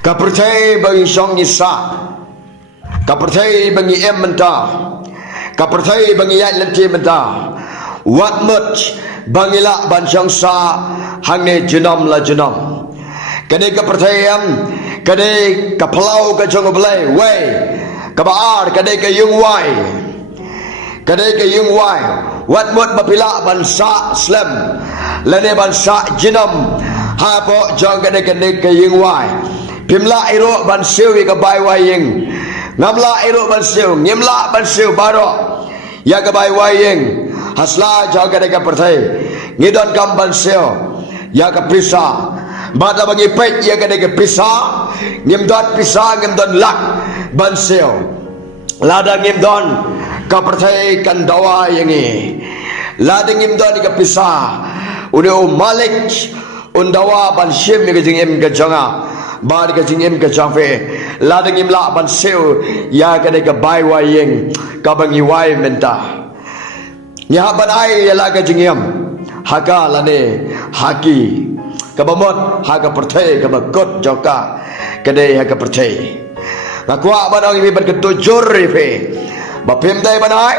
Kapercaya bagi Syong Isa, kapercaya bagi em menta, kapercaya bagi yat lenti menta. Wat much bangila ban Syong Sa hangne jenam la jenam. Kade kapercayam, kade kapelau ka jong belai, wei kabaar kade ka yung wai, kade ka yung wai. Wat mut bapila ban sa slam, lene ban sa jenam. Hapo jong kade ka yung wai. Pimla iro ban siu ka bai waying, ngamla iro ban siu, ngimla ban siu baro ya ka bai waying. Hasla jong kade ka percaya, ngidon kam ban siu ya ka prisa. Bada bagi pet ya kade ke pisa, ngimdon pisa ngimdon lak ban siu. Lada ngimdon ka percaya kan dawa yangi. Lada ngimdon ka pisa. Udah malik undawa ban sim ke jingim ke jonga. Bad ke jingim ke jangfe. Lada ngimla ban siu ya kade ke bai wayeng ka bangi wai menta. Nya ban ai ya la ke jingim. Haka lane haki. Kabamot haga percaya kabakot joka kedai haga percaya. Ngakwa banang ini ban ketujur ife. Ba pimdai banai,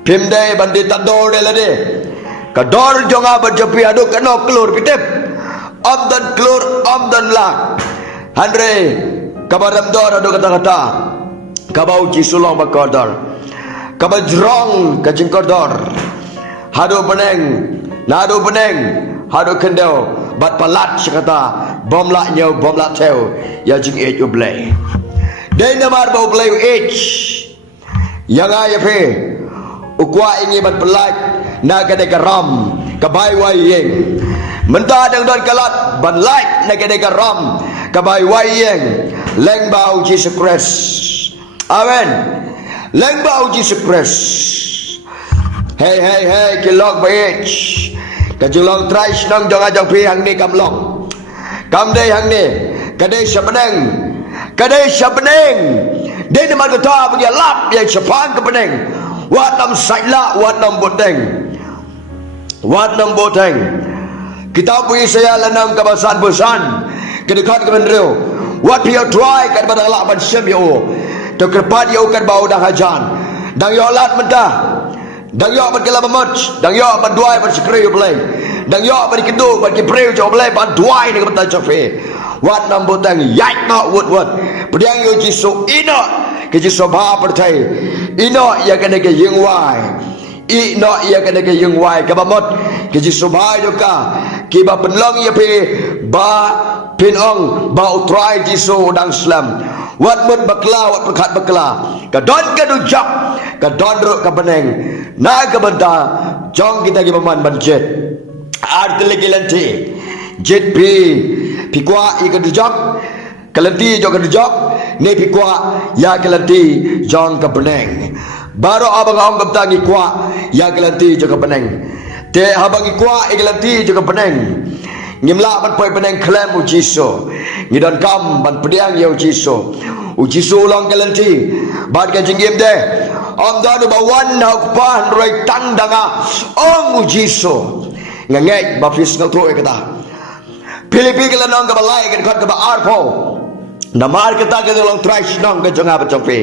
pimdai bandit tador delade. Kador jonga berjepi adu kano klur pitep. Amdan klur amdan lak. Andre kabaram dor adu kata-kata. Kabau jisulong bakodor. Kabajrong kajingkodor. Hadu peneng, nadu peneng, hadu kendau. Bat palat sekata bom lak nyau bom lak teu ya jing age ublay dai namar ba ublay age yang ay pe ukwa ingi bat palat naga de garam kabai wayeng menta dang don kalat ban like naga de garam kabai wayeng leng bau Jesus Christ amen leng bau Jesus Christ hey kilok ba age kajulong trais nang jong ajong pi hang ni kamlong kamdei hang ni kadai sabeneng dei nama kata bagi lap yang sepang ke peneng wat nam saila wat nam boteng kita punya saya lanang kabasan bosan kedekat ke menreu wat pia try kan pada lap ban sem yo to kerpat yo kan bau dah hajan dang yo lat mentah dang yo ban kala bamot dang yo ban duai ban sekre yo belai dang yo ban kidu ban kipreu jo belai ban duai ni kata chofe wat nambo tang yat no wat pediang yo jisu ino ke jisu ba percaya ino ya kena ke yung wai ino ya kena ke yung wai ka bamot ke jisu ba yo ka ki ba penlong ya pe ba pinong ba utrai jisu dang slam wat mut bakla wat pekat bakla ka don ka du jak ka don ro ka beneng na ka benta jong kita gi paman banjet art legilanti jet pikwa i ka du jak kalanti jo ka du jak ne pikwa ya kalanti jong ka beneng baro abang ong kapta ngi kwa ya kalanti jo ka beneng te habang i kwa i kalanti jo ka beneng ngimla ban poi beneng klem ujiso ngidon kam ban pediang ye ujiso ulang kalanti bad ka jingim de om da ba wan na pan roi tang danga om ujiso ngangek ba fis ngau to e kata pilipi kala nong ka balai kan khot ka ba arpo namar kata ka long trash nong ka jonga ba chope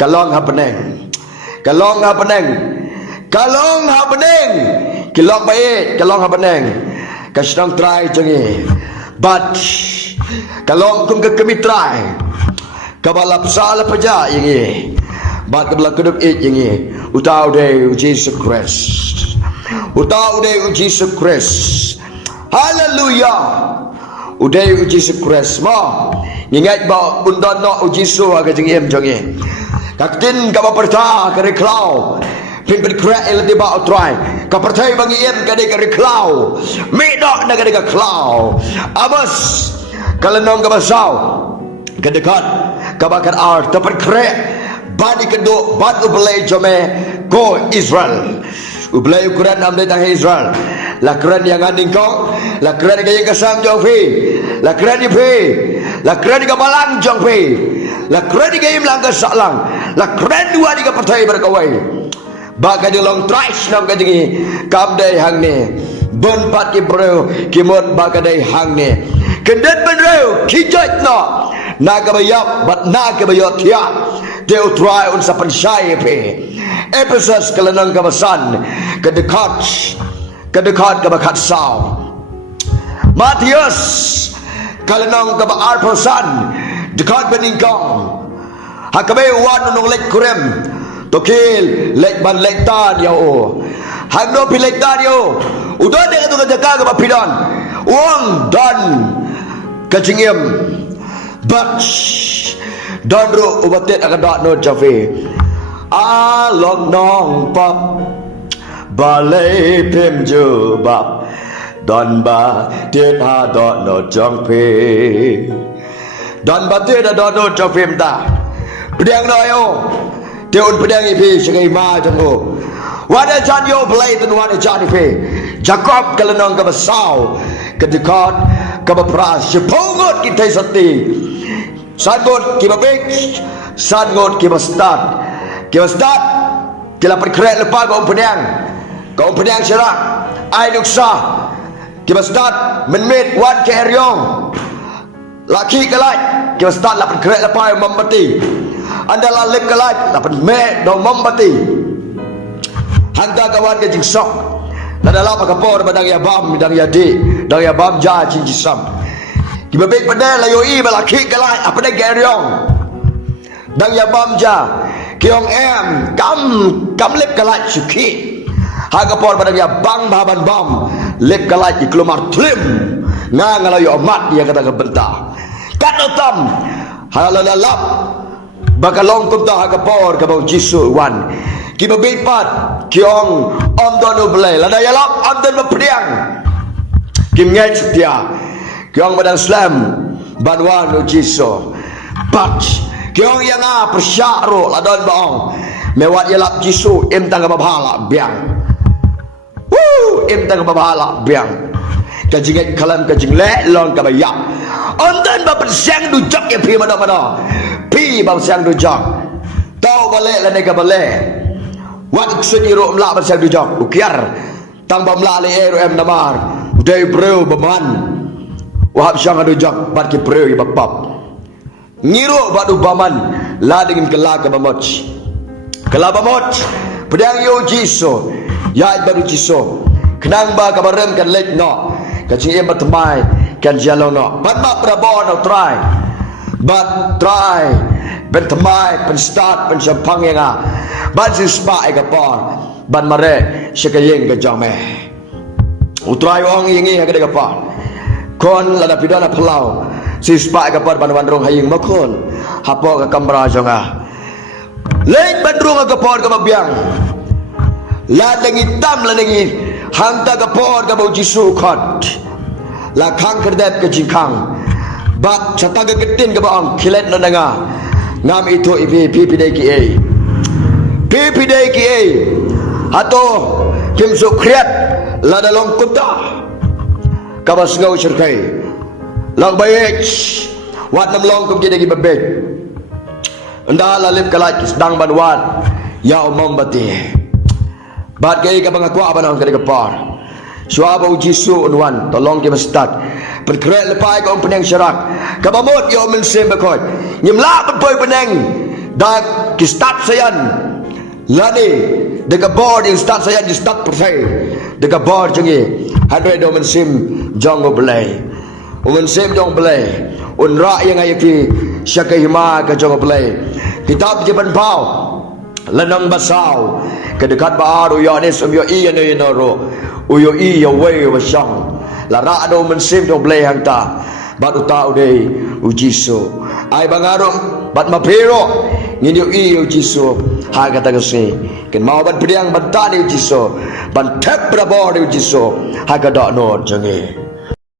kalong hapeneng kalong bae kalong hapeneng kasnong try jongi but kalong kum ka kami try kabalap sala paja yengi bat kabla kudup it yengi utau de Jesus Christ hallelujah udai Jesus Christ mo ingat ba undon no Jesus aga jengem jongi kaktin ka perta ka reklau pimpin kra el de ba try ka pertai bagi em ka de ka reklau me dok na ka de ka klau abas kalanong ka basau kedekat kabakar ar tapat kre badi kendo bad ublay jome go Israel ublay ukuran amde tang Israel la kran yang anding kong la kran kaya kasam jong fi la kran di fi la kran ka balang jong fi la kran kaya imlang ka salang la kran dua di ka pertai berkawai baka di long trash nam ka jingi kamdai hang ne bon pat ki bro ki mod baka dai hang ne kendet benreu kijot no nagabayap bat nagabayot ya Deo try un sa pansay pe Ephesus kalanang kabasan kadekat kabakat sao Matius kalanang kaba arposan dekat beningkong hakabe wan nung lek kurem tokil lek ban lek tan ya o hagno pilek tan yo udon de katu kajaka ka pidon uang dan kacingiem but don ro ubatet akadot no jafe alok nong pap balai pem je bab don ba tiet ha dot no jong pe don ba tiet ha dot no jong pe ta pedang no yo teun pedang ipi segai ma jong o wada jan yo belai tu wada jan ipi Jacob kalanong kabasau kedekat kabapras sepongot kita sati sangot kibabik sangot kibastat kila perkeret lepas kau pedang serak ai nuksa kibastat menmit wan ke eryong laki kelai kibastat la perkeret lepas membati anda la lek kelai la me dong membati hangga kawan ke jingsok Nada lapa kapor badang ya bam dang ya di dang ya bam ja chin jisam kibabik pada la yo i balaki kelai apa de geryong dang ya bam ja kiong em kam lep kelai suki ha kapor badang ya bang baban bam lep kelai iklumar tlim nga ngala yo mat dia kata gebenta katotam halalalap bakalong kum ta ha kapor kabau jisu wan kibabik pat kiong om dono belai lada yalap om don bepediang kim ngai setia kiong badang slam banwan no jiso but kiong yang persyaro ladon baong mewat yalap jisu im tang babhala biang im tang babhala biang kajingat kalam kajing le long kabayap om don bepediang dujak ya pi mana pi bapsiang dujak tau balik la nega balik Wat ikseniro mla basal dujak ukiar tang bamla le ero em namar dei breu baman wahab syang dujak bat ki breu i bapap ngiro badu baman la dingin kelaga bamoch pedang yo jiso ya baru jiso kenang ba kabarem kan lek no kacing em batmai kan jalo no bat ba prabon no try ben tamai pen start pen champang yang ban si spa e kapar ban mare sekayeng ke jame utrai ong ingi ha ke kapar kon la da pidana phalau si spa e kapar ban rong haying makon hapo ka kamra jonga lek ban rong ka kapar ka mabiang la dangi tam la dangi hangta kapar ka bau jisu khot la khang kerdet ke jingkang bat chata ka ketin ka baong khilet na nga ngam itu ipi PPDKA atau Kim Sukriat la dalong kuta kabas ngau serkai lang baik wat nam long kum jadi babek anda lalip kalai sedang banwan ya umam bati bat kai ka bangakwa abanang ka kapar suaba ujisu unwan tolong ki mastat perkret lepai ka penyang syarak kabamot yo men sembakot nyemla pepoy peneng dak ki start sayan lani dekat board yang start saya di start persai dekat board jengi hadai do men sim jong belai men sim jong belai un ra yang ai fi syakai hima ka jong belai kitab jeban pau lanang basau ke dekat baru ya ni sum yo i ne no uyo i yo we wa syang la ra do men sim jong belai hang ta bat utau dei ujiso ai bangarong bat mapiro nginyo iyo jiso ha kata kase ken mau ban pedang ban tani jiso ban tep brabo jiso ha kada no jange